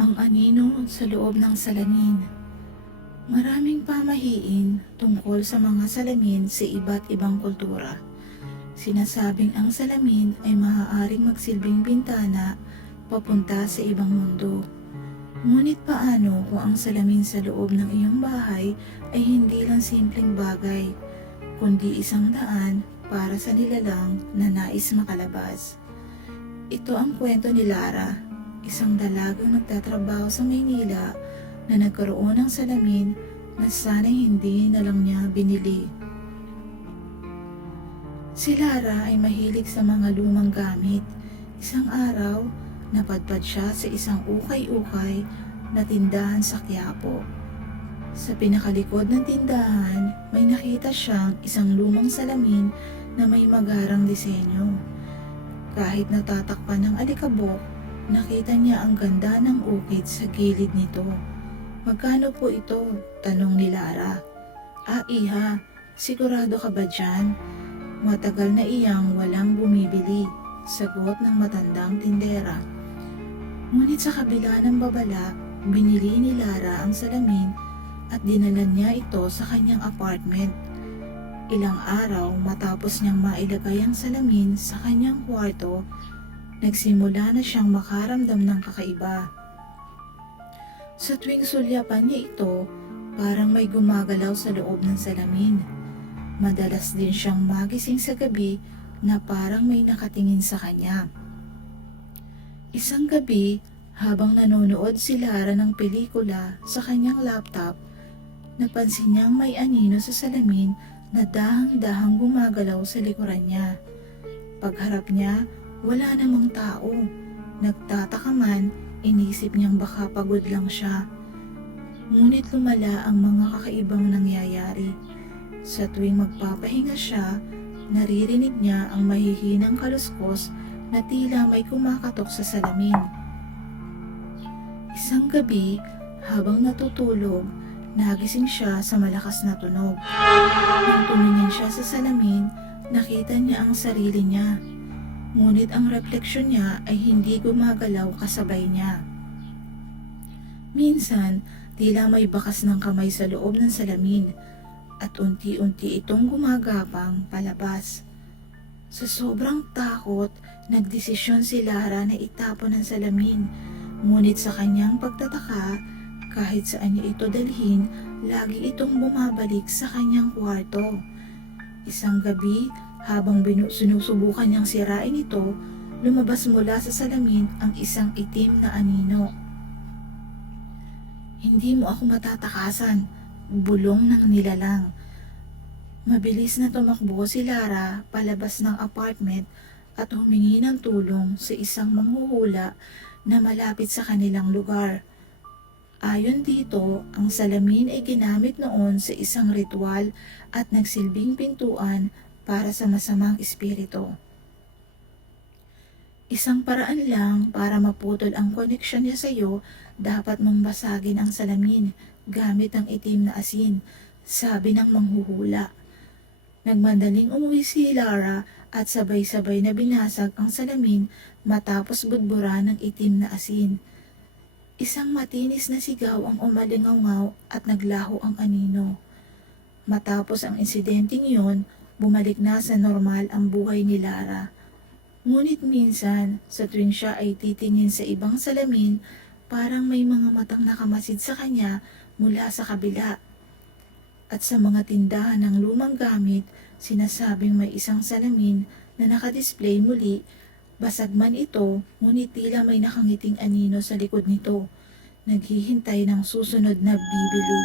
Ang anino sa loob ng salamin. Maraming pamahiin tungkol sa mga salamin sa iba't ibang kultura. Sinasabing ang salamin ay maaaring magsilbing bintana papunta sa ibang mundo. Ngunit paano kung ang salamin sa loob ng iyong bahay ay hindi lang simpleng bagay, kundi isang daan para sa nilalang na nais makalabas? Ito ang kwento ni Lara, isang dalagang nagtatrabaho sa Maynila na nagkaroon ng salamin na sana'y hindi na lang niya binili. Si Lara ay mahilig sa mga lumang gamit. Isang araw, napadpad siya sa isang ukay-ukay na tindahan sa Quiapo. Sa pinakalikod ng tindahan, may nakita siyang isang lumang salamin na may magarang disenyo. Kahit natatakpan ng alikabok, nakita niya ang ganda ng ukit sa gilid nito. "Magkano po ito?" tanong ni Lara. "Ah, iha, sigurado ka ba dyan?" "Matagal na iyang walang bumibili," sagot ng matandang tindera. Ngunit sa kabila ng babala, binili ni Lara ang salamin at dinala niya ito sa kanyang apartment. Ilang araw matapos niyang mailagay ang salamin sa kanyang kwarto, nagsimula na siyang makaramdam ng kakaiba. Sa tuwing sulyapan niya ito, parang may gumagalaw sa loob ng salamin. Madalas din siyang magising sa gabi na parang may nakatingin sa kanya. Isang gabi, habang nanonood si Lara ng pelikula sa kanyang laptop, napansin niyang may anino sa salamin na dahang-dahang gumagalaw sa likuran niya. Pagharap niya, wala namang tao. Nagtataka man, inisip niyang baka pagod lang siya. Ngunit lumala ang mga kakaibang nangyayari. Sa tuwing magpapahinga siya, naririnig niya ang mahihinang kaluskos na tila may kumakatok sa salamin. Isang gabi, habang natutulog, nagising siya sa malakas na tunog. Nang tumingin siya sa salamin, nakita niya ang sarili niya. Ngunit ang refleksyon niya ay hindi gumagalaw kasabay niya. Minsan, tila may bakas ng kamay sa loob ng salamin at unti-unti itong gumagapang palabas. Sa sobrang takot, nagdesisyon si Lara na itapon ang salamin. Ngunit sa kanyang pagtataka, kahit saan niya ito dalhin, lagi itong bumabalik sa kanyang kwarto. Isang gabi, habang sinusubukan niyang sirain ito, lumabas mula sa salamin ang isang itim na anino. "Hindi mo ako matatakasan," bulong ng nilalang. Mabilis na tumakbo si Lara palabas ng apartment at humingi ng tulong sa isang manghuhula na malapit sa kanilang lugar. Ayon dito, ang salamin ay ginamit noon sa isang ritual at nagsilbing pintuan para sa masamang espiritu. Isang paraan lang para maputol ang koneksyon niya sa iyo, dapat mong basagin ang salamin gamit ang itim na asin, sabi ng manghuhula. Nagmandaling umuwi si Lara at sabay-sabay na binasag ang salamin matapos budburan ng itim na asin. Isang matinis na sigaw ang umalingaw at naglaho ang anino. Matapos ang insidenteng yun, bumalik na sa normal ang buhay ni Lara. Ngunit minsan, sa tuwing siya ay titingin sa ibang salamin, parang may mga matang nakamasid sa kanya mula sa kabila. At sa mga tindahan ng lumang gamit, sinasabing may isang salamin na nakadisplay muli. Basag man ito, ngunit tila may nakangiting anino sa likod nito, naghihintay ng susunod na bibili.